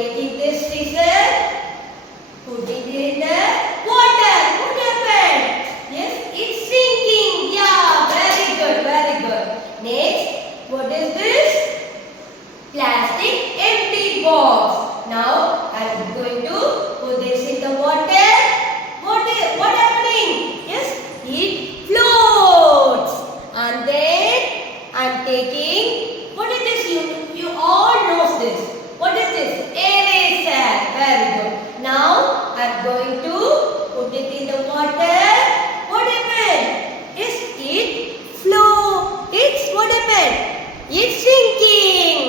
taking this scissor, putting it in the water. What happened? Yes, it's sinking. Yeah, very good, very good. Next, what is this? Plastic empty box. Now I am going to put this in the water. What happening? Yes, it floats. And then I am taking, what is this? You all know this. What is this? Eraser. Very good. Now I am going to put it in the water. What happened? Yes, it flow. It's what happened? It's sinking.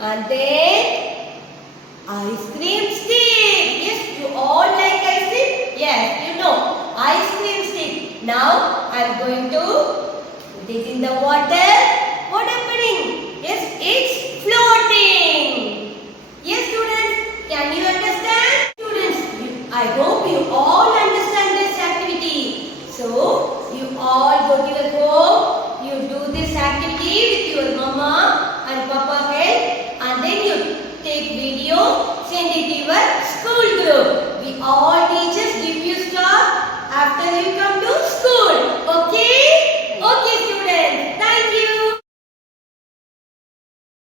And then ice cream stick. Yes, you all like ice cream? Yes, you know. Ice cream stick. Now I am going to put it in the water.